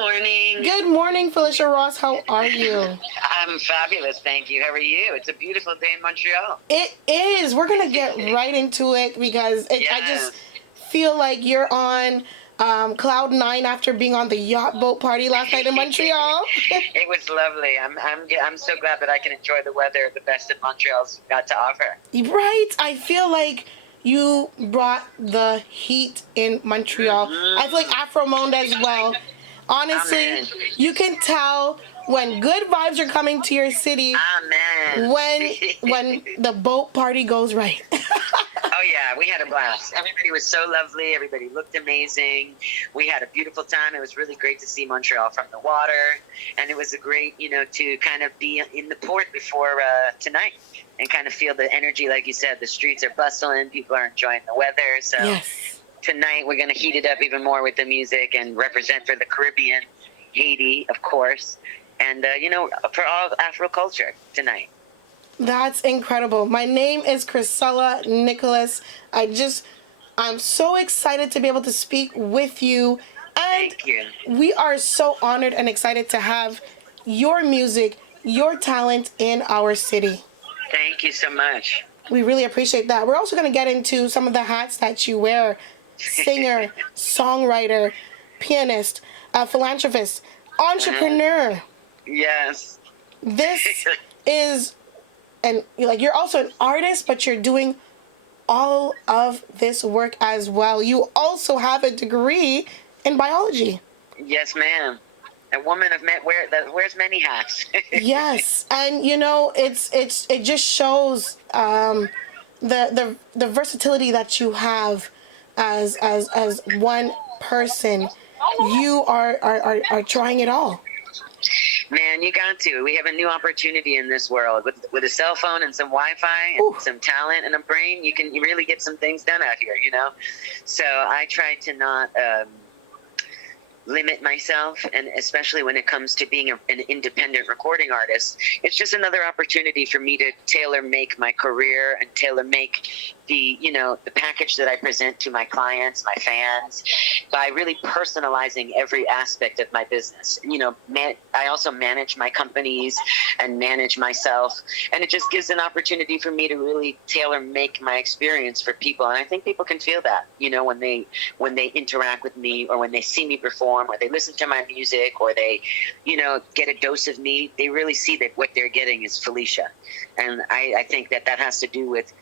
morning. Good morning, Phyllissia Ross. How are you? I'm fabulous, thank you. How are you? It's a beautiful day in Montreal. It is. We're going to get right into it because I just feel like you're on cloud nine after being on the yacht boat party last night in Montreal. It was lovely. I'm so glad that I can enjoy the weather the best that Montreal's got to offer. Right? I feel like you brought the heat in Montreal. I feel like Afro Monde as well. Honestly, Amen. you can tell when good vibes are coming to your city. Amen. When the boat party goes right. Oh yeah, we had a blast. Everybody was so lovely. Everybody looked amazing. We had a beautiful time. It was really great to see Montreal from the water, and it was a great, to kind of be in the port before tonight and kind of feel the energy. Like you said, the streets are bustling. People are enjoying the weather. So yes. Tonight we're going to heat it up even more with the music and represent for the Caribbean, Haiti, of course, and for all Afro culture tonight. That's incredible. My name is Chrisella Nicholas. I'm so excited to be able to speak with you. And Thank you. We are so honored and excited to have your music, your talent in our city. Thank you so much. We really appreciate that. We're also going to get into some of the hats that you wear. Singer, songwriter, pianist, philanthropist, entrepreneur. Yes. This is... And you're also an artist, but you're doing all of this work as well. You also have a degree in biology. Yes, ma'am. A woman that wears many hats. Yes, and it just shows the versatility that you have as one person. You are trying it all. Man, you got to. We have a new opportunity in this world. With a cell phone and some Wi-Fi and some talent and a brain, you can really get some things done out here, So I try to not limit myself, and especially when it comes to being an independent recording artist, it's just another opportunity for me to tailor make my career and tailor make the package that I present to my clients, my fans, by really personalizing every aspect of my business. I also manage my companies and manage myself, and it just gives an opportunity for me to really tailor make my experience for people. And I think people can feel that, when they interact with me, or when they see me perform, or they listen to my music, or they, get a dose of me. They really see that what they're getting is Phyllissia. And I think that has to do with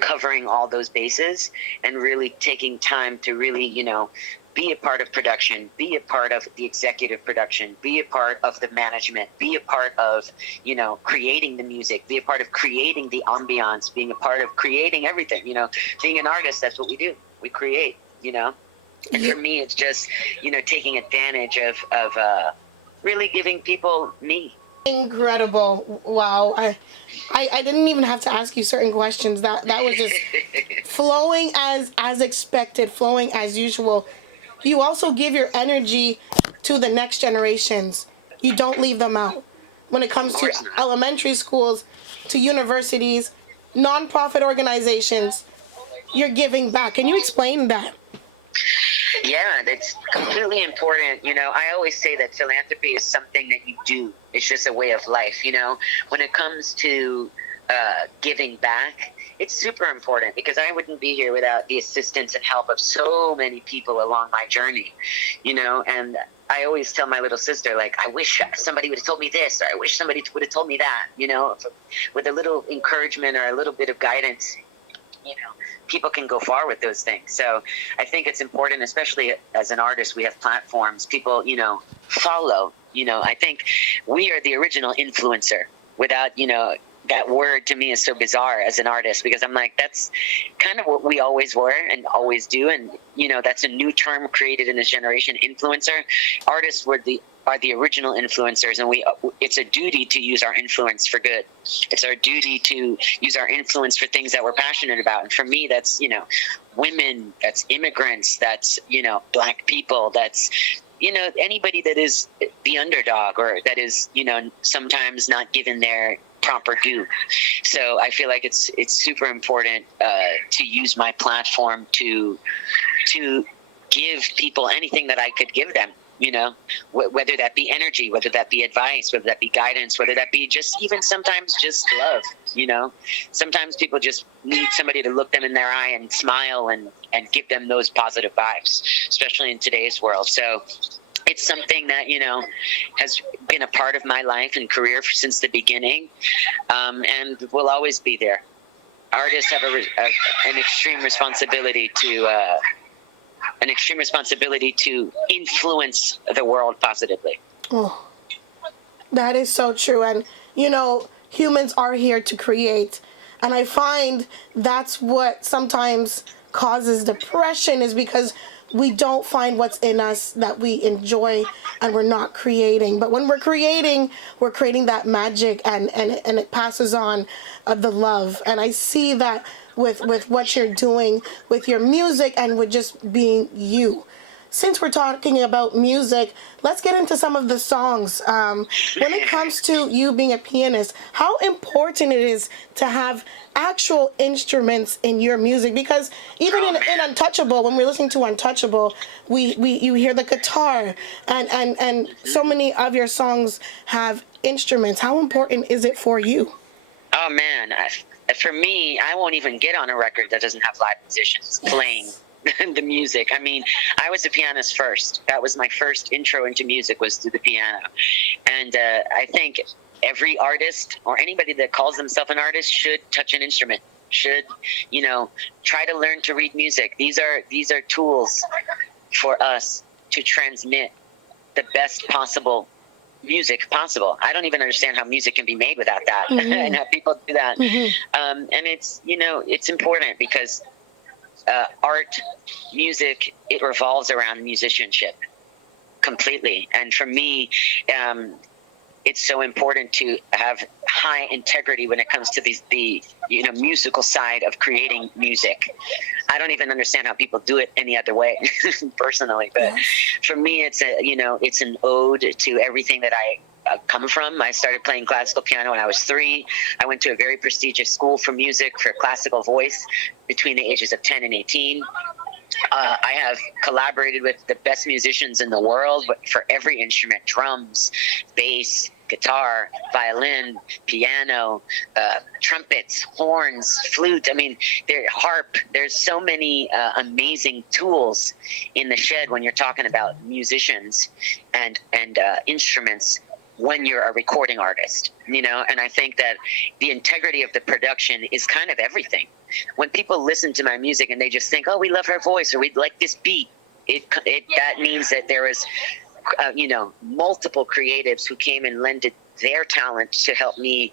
covering all those bases and really taking time to really, be a part of production, be a part of the executive production, be a part of the management, be a part of, creating the music, be a part of creating the ambiance, being a part of creating everything. Being an artist, that's what we do. We create, And for me, it's just, taking advantage of really giving people me. Incredible. Wow. I didn't even have to ask you certain questions. That was just flowing as expected, flowing as usual. You also give your energy to the next generations. You don't leave them out. When it comes to elementary schools, to universities, nonprofit organizations, you're giving back. Can you explain that? Yeah, that's completely important. I always say that philanthropy is something that you do. It's just a way of life, When it comes to giving back, it's super important, because I wouldn't be here without the assistance and help of so many people along my journey, and I always tell my little sister, I wish somebody would have told me this, or I wish somebody would have told me that, with a little encouragement or a little bit of guidance, people can go far with those things. So I think it's important, especially as an artist, we have platforms, people, follow, I think we are the original influencer. Without, that word to me is so bizarre as an artist, because I'm like, that's kind of what we always were and always do. And, that's a new term created in this generation, influencer. Artists are the original influencers, and it's a duty to use our influence for good. It's our duty to use our influence for things that we're passionate about. And for me, that's, women, that's immigrants, that's, Black people, that's, anybody that is the underdog, or that is, sometimes not given their proper due. So I feel like it's super important to use my platform to give people anything that I could give them. you know, whether that be energy, whether that be advice, whether that be guidance, whether that be just even sometimes just love, you know. Sometimes people just need somebody to look them in their eye and smile and give them those positive vibes, especially in today's world. So it's something that, you know, has been a part of my life and career since the beginning, and will always be there. Artists have an extreme responsibility to influence the world positively. Oh, that is so true. And, you know, humans are here to create. And I find that's what sometimes causes depression, is because we don't find what's in us that we enjoy, and we're not creating. But when we're creating that magic, and it passes on the love. And I see that with what you're doing with your music and with just being you. Since we're talking about music, let's get into some of the songs. When it comes to you being a pianist, how important it is to have actual instruments in your music, because even in Untouchable, when we're listening to Untouchable, you hear the guitar, and so many of your songs have instruments. How important is it for you? Oh man, for me, I won't even get on a record that doesn't have live musicians playing the music. I mean, I was a pianist first. That was my first intro into music, was through the piano. And I think every artist, or anybody that calls themselves an artist, should touch an instrument, should, you know, try to learn to read music. These are tools for us to transmit the best possible music possible. I don't even understand how music can be made without that. And how people do that. And it's, you know, it's important because art, music, it revolves around musicianship completely. And for me, it's so important to have high integrity when it comes to the you know, musical side of creating music. I don't even understand how people do it any other way, personally. But for me, it's it's an ode to everything that I come from. I started playing classical piano when I was 3. I went to a very prestigious school for music, for classical voice, between the ages of 10 and 18. I have collaborated with the best musicians in the world for every instrument: drums, bass, guitar, violin, piano, trumpets, horns, flute. I mean, harp. There's so many amazing tools in the shed when you're talking about musicians and instruments when you're a recording artist, you know. And I think that the integrity of the production is kind of everything. When people listen to my music and they just think, oh, we love her voice, or we like this beat, that means that there was multiple creatives who came and lended their talent to help me,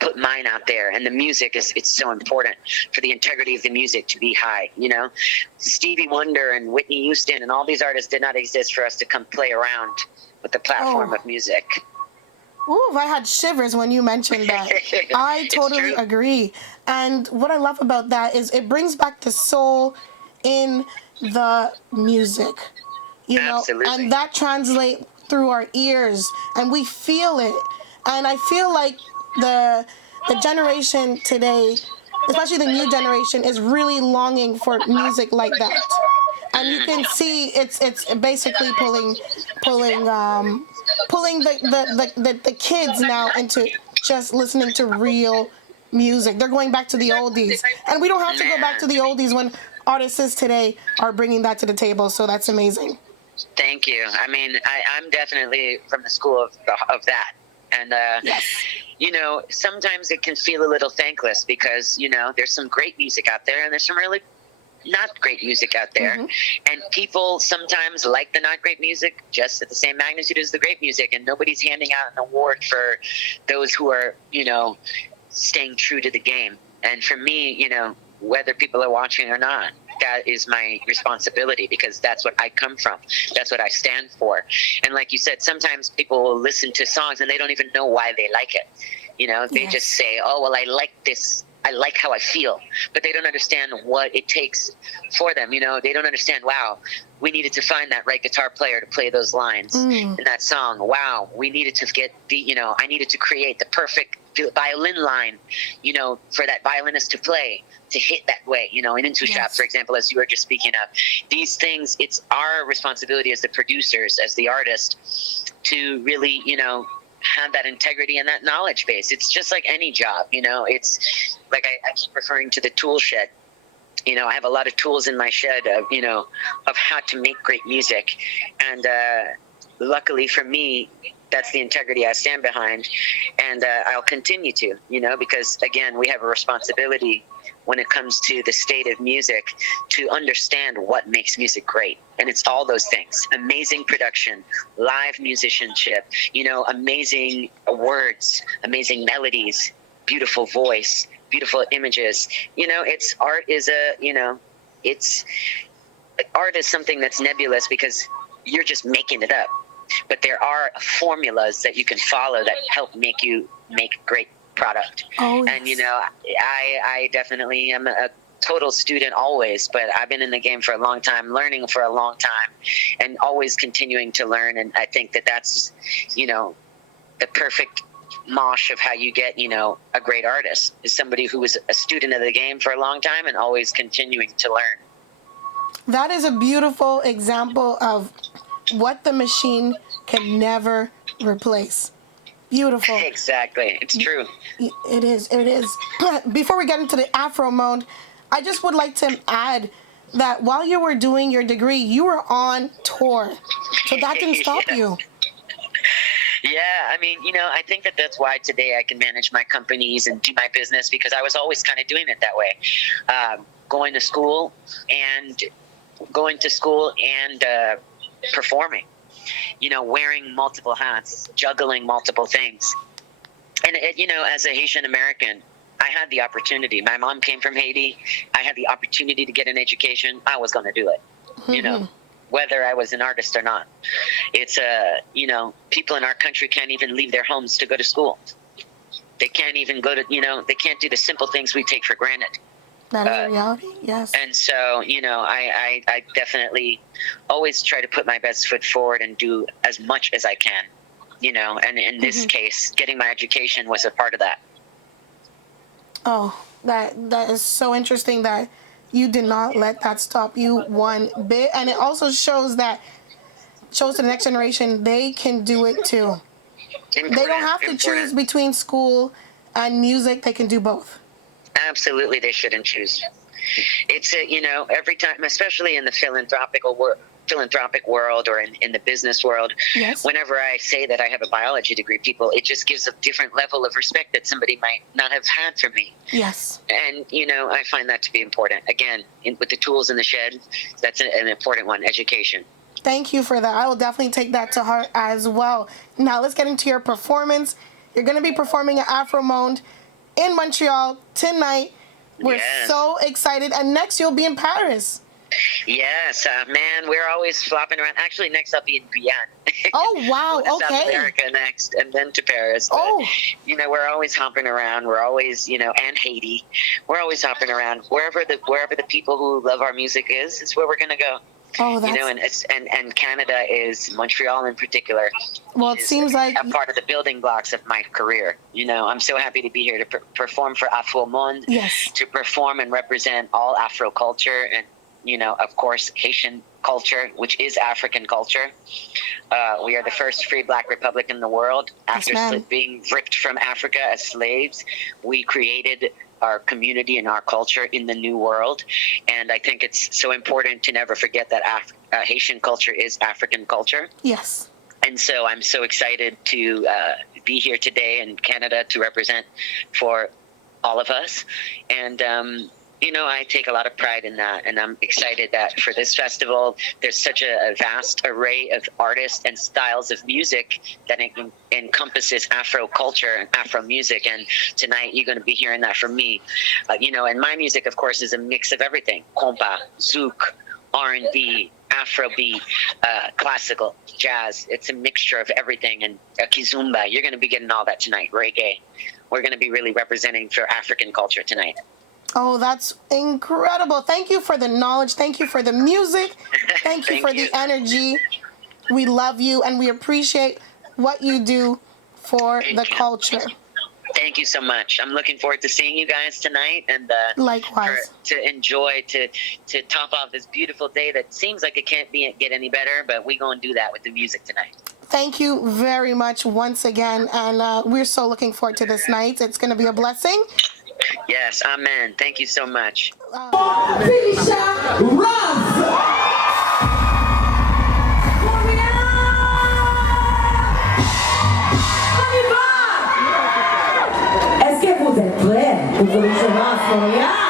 put mine out there. And the music it's so important for the integrity of the music to be high. You know, Stevie Wonder and Whitney Houston and all these artists did not exist for us to come play around with the platform of music. Ooh, I had shivers when you mentioned that. I totally agree. And what I love about that is it brings back the soul in the music, you know. Absolutely. And that translates through our ears, and we feel it. And I feel like the generation today, especially the new generation, is really longing for music like that. And you can see it's basically pulling the kids now into just listening to real music. They're going back to the oldies, and we don't have to go back to the oldies when artists today are bringing that to the table. So that's amazing. Thank you. I mean, I'm definitely from the school of that. And, sometimes it can feel a little thankless because, there's some great music out there and there's some really not great music out there. And people sometimes like the not great music just at the same magnitude as the great music. And nobody's handing out an award for those who are, staying true to the game. And for me, whether people are watching or not, that is my responsibility because that's what I come from. That's what I stand for. And like you said, sometimes people will listen to songs and they don't even know why they like it. They just say, oh, well, I like this I like how I feel, but they don't understand what it takes for them. They don't understand, wow, we needed to find that right guitar player to play those lines in that song. Wow, we needed to get I needed to create the perfect violin line, for that violinist to play, to hit that way, in Into Shop, for example, as you were just speaking of. These things, it's our responsibility as the producers, as the artist, to really, have that integrity and that knowledge base. It's just like any job, it's like I keep referring to the tool shed. I have a lot of tools in my shed of how to make great music. And luckily for me, that's the integrity I stand behind. And I'll continue to, because, again, we have a responsibility when it comes to the state of music to understand what makes music great. And it's all those things: amazing production, live musicianship, amazing words, amazing melodies, beautiful voice, beautiful images. It's art is art is something that's nebulous because you're just making it up. But there are formulas that you can follow that help make you make great product. Oh, yes. And I definitely am a total student always, but I've been in the game for a long time, learning for a long time, and always continuing to learn. And I think that that's the perfect mosh of how you get a great artist is somebody who is a student of the game for a long time and always continuing to learn. That is a beautiful example of what the machine can never replace. Beautiful. Exactly. It's true. It is. Before we get into the Afro mode, I just would like to add that while you were doing your degree, you were on tour. So that didn't stop you. Yeah, I think that's why today I can manage my companies and do my business, because I was always kind of doing it that way. Going to school and performing. Wearing multiple hats, juggling multiple things. And, as a Haitian American, I had the opportunity. My mom came from Haiti. I had the opportunity to get an education. I was going to do it, whether I was an artist or not. It's, people in our country can't even leave their homes to go to school. They can't even go to, they can't do the simple things we take for granted. That is a reality, yes. And so, I definitely always try to put my best foot forward and do as much as I can, and in this case, getting my education was a part of that. Oh, that is so interesting that you did not let that stop you one bit. And it also shows to the next generation they can do it too. They don't have to choose between school and music. They can do both. Absolutely, they shouldn't choose. It's every time, especially in the philanthropic world or in the business world, yes. Whenever I say that I have a biology degree, it just gives a different level of respect that somebody might not have had for me. Yes. And, I find that to be important. Again, with the tools in the shed, that's an important one, education. Thank you for that. I will definitely take that to heart as well. Now, let's get into your performance. You're going to be performing at Afro Monde in Montreal tonight. We're so excited. And next, you'll be in Paris. Yes, man, we're always flopping around. Actually, next I'll be in Guyane. Oh, wow, okay. South America next, and then to Paris. But, we're always hopping around. We're always, and Haiti. We're always hopping around. Wherever the people who love our music is where we're going to go. Oh, that's... and Canada is, Montreal in particular. Well, it seems like a part of the building blocks of my career. I'm so happy to be here to perform for Afro Monde. Yes. To perform and represent all Afro culture and, of course, Haitian culture, which is African culture. We are the first free Black republic in the world. After being ripped from Africa as slaves, we created our community and our culture in the new world. And I think it's so important to never forget that Haitian culture is African culture. Yes. And so I'm so excited to be here today in Canada to represent for all of us. And, I take a lot of pride in that. And I'm excited that for this festival, there's such a vast array of artists and styles of music that encompasses Afro culture and Afro music. And tonight you're going to be hearing that from me. And my music, of course, is a mix of everything. Compa, zouk, R&B, Afrobeat, classical, jazz. It's a mixture of everything. And kizomba, you're going to be getting all that tonight. Reggae. We're going to be really representing for African culture tonight. Oh, that's incredible. Thank you for the knowledge. Thank you for the music. Thank you for the energy. We love you, and we appreciate what you do for the culture. Thank you so much. I'm looking forward to seeing you guys tonight, and likewise to enjoy to top off this beautiful day that seems like it can't get any better, but we're going to do that with the music tonight. Thank you very much once again, and we're so looking forward to this night. It's going to be a blessing. Yes, amen. Thank you so much. Phyllissia, est-ce que vous êtes prêts pour Montréal?